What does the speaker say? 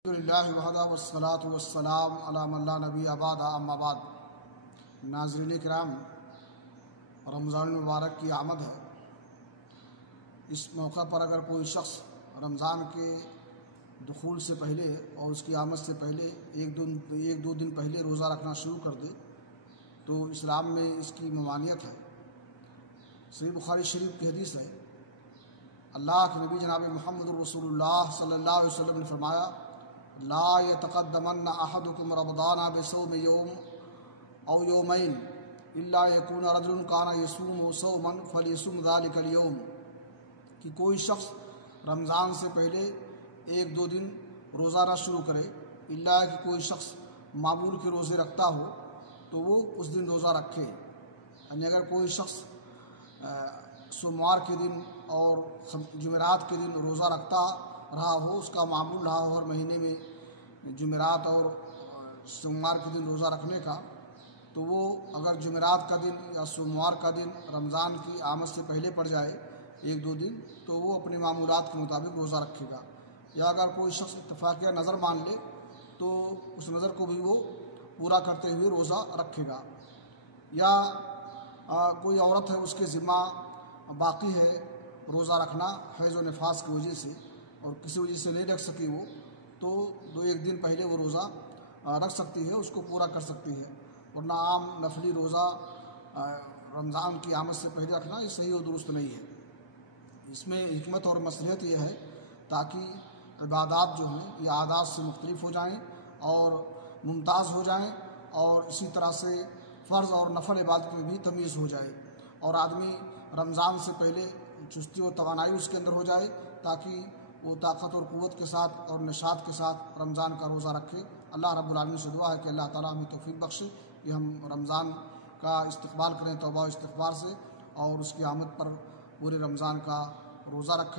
वस्सलाम अला मन ला नबी अबाद अम्मा बाद। नाज़रीन किराम, रमज़ान मुबारक की आमद है। इस मौका पर अगर कोई शख्स रमज़ान के दुखूल से पहले और उसकी आमद से पहले एक दो दिन पहले रोज़ा रखना शुरू कर दे तो इस्लाम में इसकी ममानियत है। सही बुखारी शरीफ की हदीस है, अल्लाह के नबी जनाब मोहम्मद रसूलुल्लाह सल्लल्लाहु अलैहि वसल्लम ने फरमाया, ला यतक़द्दमन्ना अहदुकुम रमज़ाना बिसौम यौम औ यौमैन इल्ला यकून रजुलन काना यसूमु सौमन फलियसुम ज़ालिकल यौम, कि कोई शख्स रमज़ान से पहले एक दो दिन रोज़ा न शुरू करे, इल्ला कि कोई शख्स मामूल के रोज़े रखता हो तो वो उस दिन रोज़ा रखे। यानी अगर कोई शख्स सोमवार के दिन और जुमेरात के दिन रोज़ा रखता रहा हो, उसका मामूल रहा हो हर महीने में जुमेरात और सोमवार के दिन रोज़ा रखने का, तो वो अगर जुमेरात का दिन या सोमवार का दिन रमज़ान की आमद से पहले पड़ जाए एक दो दिन, तो वो अपने मामूलात के मुताबिक रोज़ा रखेगा। या अगर कोई शख्स इत्तफाक़िया नज़र मान ले तो उस नज़र को भी वो पूरा करते हुए रोज़ा रखेगा। या कोई औरत है, उसके ज़िम्मा बाकी है रोज़ा रखना हैज़ व निफास की वजह से और किसी वजह से नहीं रख सकी वो, तो एक दिन पहले वो रोज़ा रख सकती है, उसको पूरा कर सकती है। वरना आम नफली रोज़ा रमज़ान की आमद से पहले रखना ये सही और दुरुस्त नहीं है। इसमें हिकमत और मसलहत ये है ताकि इबादात जो हैं ये आदात से मुख्तलिफ हो जाएँ और मुमताज़ हो जाएँ, और इसी तरह से फ़र्ज़ और नफल इबादत में भी तमीज़ हो जाए, और आदमी रमज़ान से पहले चुस्ती और तवानाई उसके अंदर हो जाए ताकि वो ताकत और क़ुव्वत के साथ और निशात के साथ रमज़ान का रोज़ा रखे। अल्लाह रब्बुल आलमीन से दुआ है कि अल्लाह ताला हमें तौफ़ीक़ बख्शे कि हम रमज़ान का इस्तक़बाल करें तौबा इस्तग़फ़ार से और उसकी आमद पर पूरे रमज़ान का रोज़ा रखें।